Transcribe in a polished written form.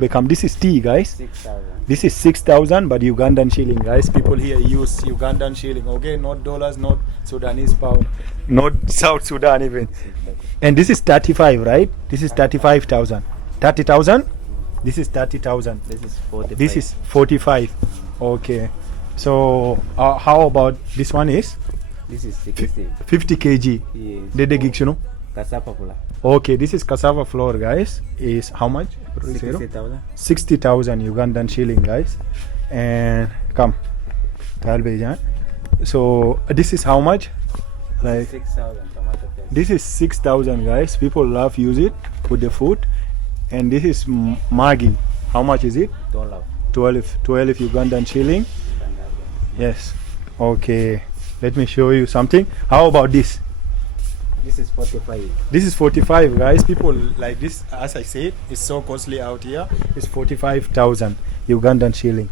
become. This is tea, guys. 6,000. This is 6,000, but Ugandan shilling, guys. People here use Ugandan shilling, okay? Not dollars, not Sudanese pound, not South Sudan even. And this is 35, right? This is 35,000. 30,000? This is 30,000. This is 45. This is 45. Okay. So how about this one is This is 60. 50 kg. Yes. Dede gigshuno. Cassava flour. Okay, this is cassava flour, guys. Is how much? 60,000. 60,000 Ugandan shilling, guys. And come, Talbejan. So this is how much? Like 6,000 tomato paste. this is 6,000, guys. People love use it with the food. And this is Maggi. How much is it? $12. 12 Ugandan shilling. Yes. Okay. Let me show you something. How about this? This is 45. This is 45, guys. People like this, as I said, it's so costly out here. It's 45,000 Ugandan shilling.